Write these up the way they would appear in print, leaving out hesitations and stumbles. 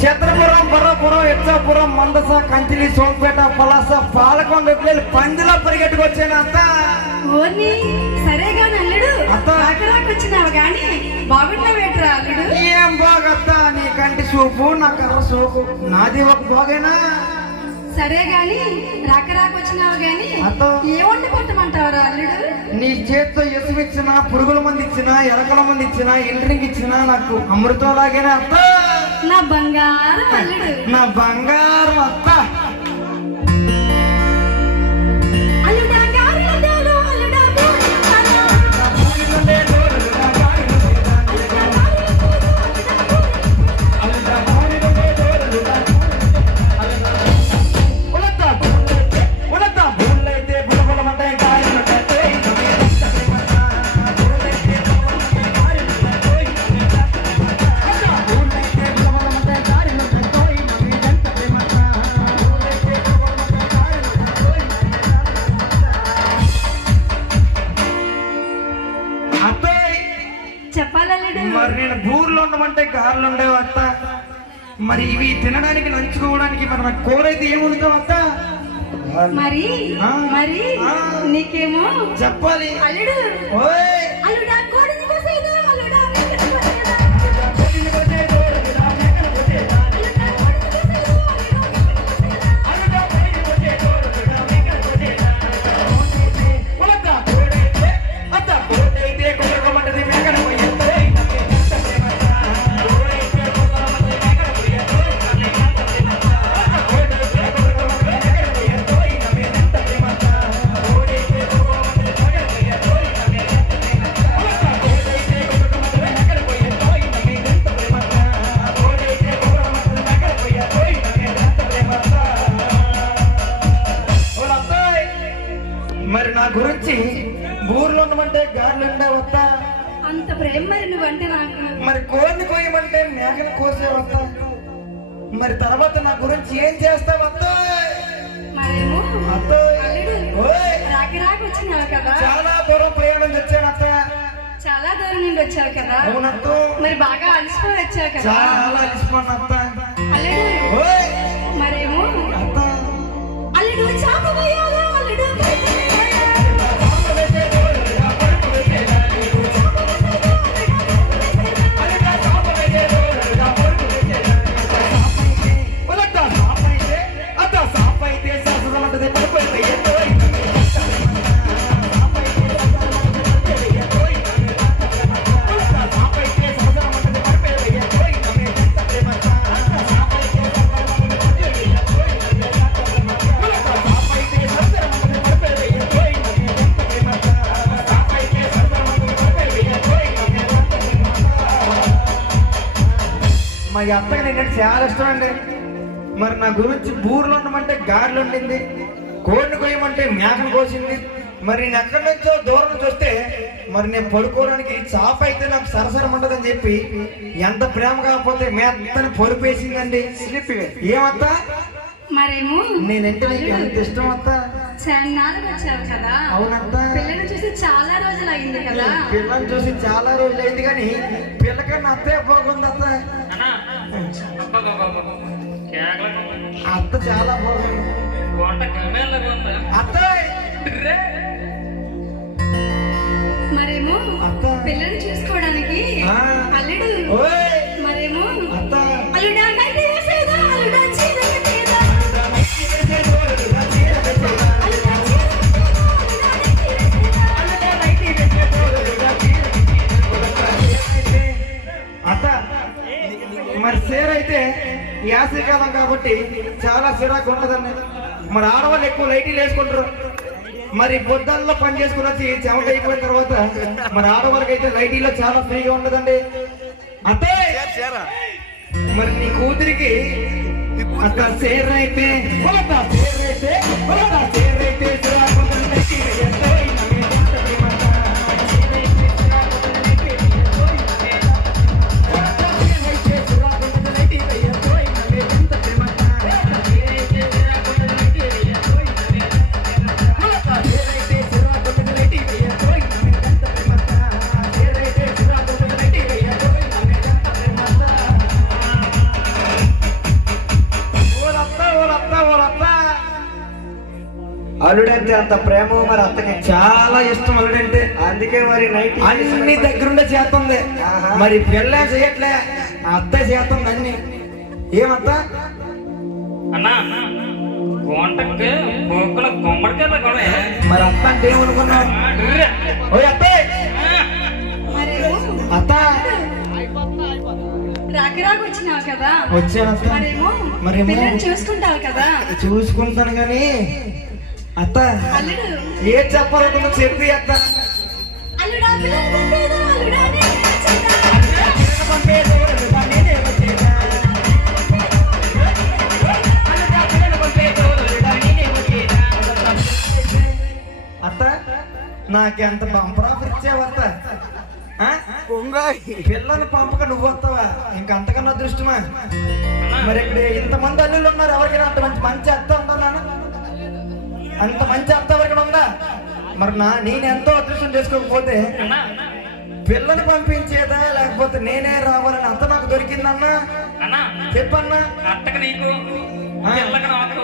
ఛత్రపురం, బర్రపురం, ఇచ్చాపురం, మందస, కంచిలి, సోంపేట, పలాస, పాలకొండ పందిలా పరిగెట్టుకొచ్చాను అత్త. ఓర్ని సరేగా అల్లుడు అత్త. వచ్చినావు గాని బాగున్నావేట్రా అల్లుడు? ఏం బాగత్త, నీ కంటి చూపు నా కర్ర సోపు, నాది ఒక బాగేనా? సరే గాని రాకరాకొచ్చినావు గాని అత్త. ఏ వంట కొట్టమంటావురా అల్లుడు? నీ చేతితో ఇసుమిచ్చినా, పురుగుల మంది ఇచ్చినా, ఎలకల మంది ఇచ్చినా, ఇంటికి ఇచ్చినా నాకు అమృతం లాగేనా అత్త. నా బంగారం అల్లుడు, నా బంగారం అత్త. అల్లుడా గారెలు, అల్లుడా చెప్పాలల్లుడు. మరి నేను బూర్లో ఉండమంటే గారెలు ఉండేవి అత్త. మరి ఇవి తినడానికి నంచుకోవడానికి మరి నాకు కూర అయితే ఏముంటావు అత్త? మరి ఆ. మరి ఆ. నీకేమో చెప్పాలి. అల్లుడు, ఓయ్ అల్లుడా కోడిని కోసేదా, అల్లుడా మరి నా గురించి బూర్లో ఉండమంటే గారెలు ఉండే వస్తా. అంత ప్రేమ మరి నువ్వంటే నాకు. మరి కోడిని కోయమంటే మేకను కోసే వస్తా. మరి తర్వాత నా గురించి ఏం చేస్తావు అత్త? మరేమో అత్త. అల్లుడు ఓయ్ రాకి వచ్చినావు కదా, చాలా దూరం ప్రయాణం తెచ్చాను అత్త. చాలా దూరం నుండి వచ్చావు కదా, అవునత్త. మరి బాగా అలసిపోయి వచ్చావు కదా చాలా అలసిపోను అత్త. అల్లుడు. ఓయ్ మరేమో అత్త. అల్లుడు చాప వేయాలా, అల్లుడు మా అత్తకి నేను చాలా ఇష్టం అండి. మరి నా గురించి బూర్లో ఉండమంటే గారెలు ఉండింది, కోడిని కోయమంటే మేకను కోసింది. మరి నేను ఎక్కడి నుంచో దూరం నుంచి వస్తే మరి నేను పడుకోవడానికి చాప అయితే నాకు సరసరం ఉండదని చెప్పి ఎంత ప్రేమ కాకపోతే మేత్తని పొరిపేసిందండి. ఏమత్తా? మరేమో నేనంటే నీకు ఎంత ఇష్టం అత్త? చెన్నాళ్ళు వచ్చావు కదా, అవునత్తా. పిల్లని చూసి చాలా రోజులు అయింది కదా. పిల్లని చూసి చాలా రోజులు అయింది కానీ పిల్లకన్నా అత్తే బాగుంది అత్త. అత్త చాలా బాగుంది అత్త. మరేమో అత్త. పిల్లని చూసుకోవడానికి ఆ. అల్లుడు. ఓయ్ మరేమో అత్త. అల్లుడా నైట్ వేసేదా, అల్లుడా చీర కట్టేదా, అత్త మరి సేర్ అయితే యాసకాలం కాబట్టి చాలా సిరాకు ఉండదండి. మరి ఆడవాళ్ళు ఎక్కువ లైట్లు వేసుకుంటారు. మరి పొద్దుల్లో పని చేసుకుని వచ్చి చెమట అయిపోయిన తర్వాత మరి ఆడవాళ్ళకి అయితే లైటీలో చాలా ఫ్రీగా ఉండదండి. అత్తే మరి నీ కూతురికి అత్త సేర్ అయితే అల్లుడంటే అంత ప్రేమ మరి అత్తకి. చాలా ఇష్టం అల్లుడంటే. అందుకే మరి నైట్ అన్ని దగ్గరుండే చేస్తుంది. ఆహా. మరి పిల్ల చేయట్లే, అత్త చేస్తుంది అన్ని. ఏమత్త అన్నా కోంటకి బొక్కల గుమ్మడికాయ కొనే మరి అత్త అంటే ఏమనుకున్నావు? ఓ అత్త, మరేమో అత్త రాకి వచ్చినావు కదా, వచ్చాను అత్త. మరేమో మరేమో పిల్లని చూసుకుంటావు కదా. చూసుకుంటాను కానీ అత్త అల్లుడు ఏ చెప్పాలనుకున్నా చెప్పి అత్త. అల్లుడా పిల్లని పంపేదా, అల్లుడా నేను వచ్చేదా? అత్త నాకెంత బంపర్ ఆఫర్ ఇచ్చావు అత్త. ఆ? పిల్లల్ని పంపక నువ్వు వస్తావా? ఇంకంతకన్నా అదృష్టమా? మరి ఇక్కడ ఇంతమంది అల్లుళ్ళు ఉన్నారు, ఎవరికైనా అంత మంచి అత్త ఉందా నాన్న? అంత మంచి అత్త ఎవరికైనా ఉందా? మరి నేను ఎంతో అదృష్టం చేసుకోకపోతే అన్నా పిల్లని పంపించేదా లేకపోతే నేనే రావాలని అత్త నాకు దొరికిందన్నా? అన్నా చెప్పన్నా. అట్టక నీకు ఆ. పిల్లకి నాకు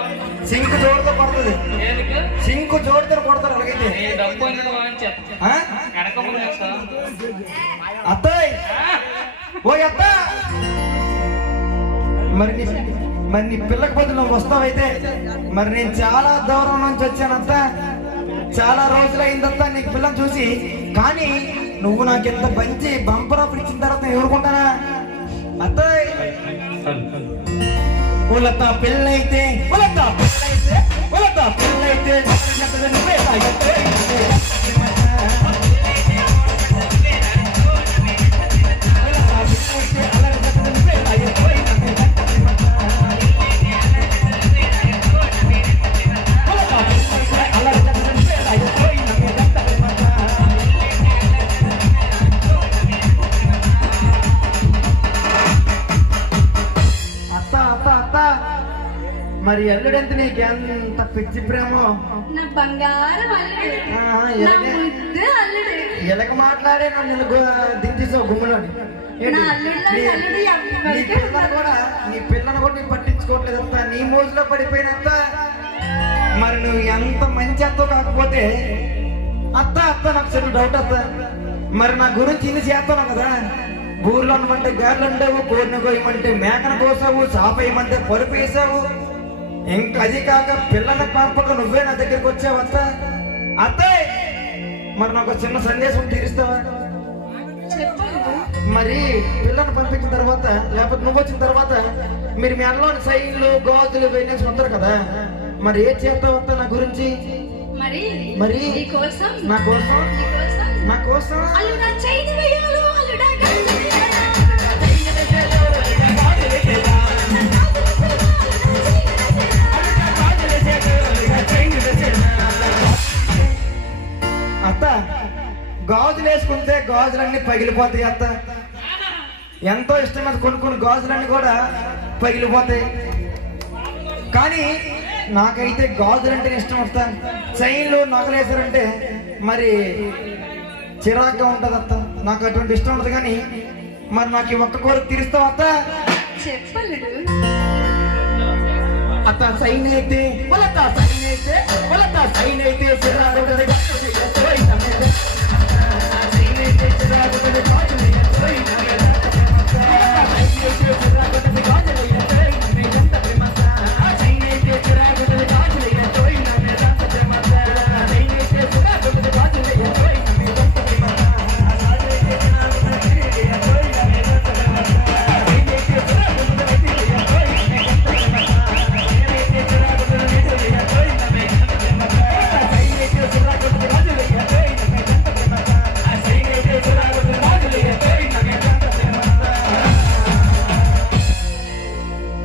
సింకు జోడుతో కొడుతుంది, ఏదికు సింకు జోడుతో కొడతారు అలాగైతే. ఏ డబ్బు అయినది అని చెప్ప ఆ? వెనకమ్మ అత్తయ్, ఓ అత్త, మరి నీ పిల్లకి బదులు నువ్వు వస్తావైతే. మరి నేను చాలా దూరం నుంచి వచ్చాను అత్త, చాలా రోజులైందత్త నీకు పిల్లని చూసి. కానీ నువ్వు నాకు ఎంత మంచి బంపర్ ఆఫర్ ఇచ్చిన తర్వాత నేను ఎవరుకుంటానా అత్తయ్? ఉలత పిల్లైతే ఉలత పిల్లైతే ఉలత పిల్లైతే నువ్వే తాగితే. మరి అల్లుడంత నీకెంత పిచ్చి ప్రేమో. నా బంగారం అల్లుడు, ఆ, నా ముద్దు అల్లుడు. ఎలక మాట్లాడే నన్ను దించేసావు గుమ్మలోని. నా అల్లుడిలో అల్లుడు ఎవరికే నీ పిల్లని కూడా నేను పట్టించుకోవట్లేదంతా, నీ మోజులో పడిపోయినంత. మరి నువ్వు ఎంత మంచి అత్త కాకపోతే అత్త అత్త నాకు చిన్న డౌట్ అత్త. మరి నా గురించి ఇన్ని చేస్తాను కదా, ఊర్లో ఉండమంటే గారెలు ఉండవు, కోరిన కోయమంటే మేకను కోసావు, చాప వేయమంటే పరుపు వేసావు. ఇంకా అది కాక పిల్లల పంపక నువ్వే నా దగ్గరికి వచ్చావు అత్త. అత్తయ్య, మరి నాకు ఒక చిన్న సందేశం తీరుస్తావా? చెప్పలేదు. మరి పిల్లని పంపించిన తర్వాత లేకపోతే నువ్వు వచ్చిన తర్వాత మీరు మీ అల్లోని సైన్లు గోతులు వేసి ఉంటారు కదా, మరి ఏ చేస్తావు అత్త నా గురించి? మరి నీకోసం, నా కోసం, నీకోసం నా కోసం అల్లుడా చైన్ వేయాలి, అల్లుడా గంట వేయాలి. అత్త గాజులు వేసుకుంటే గాజులన్నీ పగిలిపోతాయి అత్త. ఎంతో ఇష్టమైన కొన్ని గాజులన్నీ కూడా పగిలిపోతాయి. కానీ నాకైతే గాజులంటే ఇష్టం అత్త. చైన్లు నగలేసారంటే మరి చిరాగ్గా ఉంటుంది అత్త, నాకు అటువంటి ఇష్టం ఉంటుంది. కానీ మరి నాకు ఈ ఒక్క కోరిక తీరుస్తావు అత్త? చెప్పలుడు. అత్త సైన్ అయితే ఉలత సైన్ అయితే ఉలత సైన్ అయితే చిరాగుంటది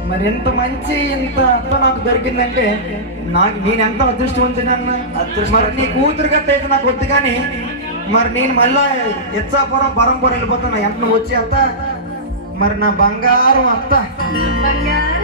మరి ఎంత మంచి ఇంత అత్త నాకు దొరికిందంటే నేను ఎంత అదృష్టవంతునన్నా. మరి నీ కూతురు గట్ట అయితే నాకు వద్దు, కానీ మరి నేను మళ్ళా ఇచ్చాపురం పరంపురం వెళ్ళిపోతున్నా. ఎంత నువ్వు వచ్చి అత్త, మరి నా బంగారం అత్త. బంగారం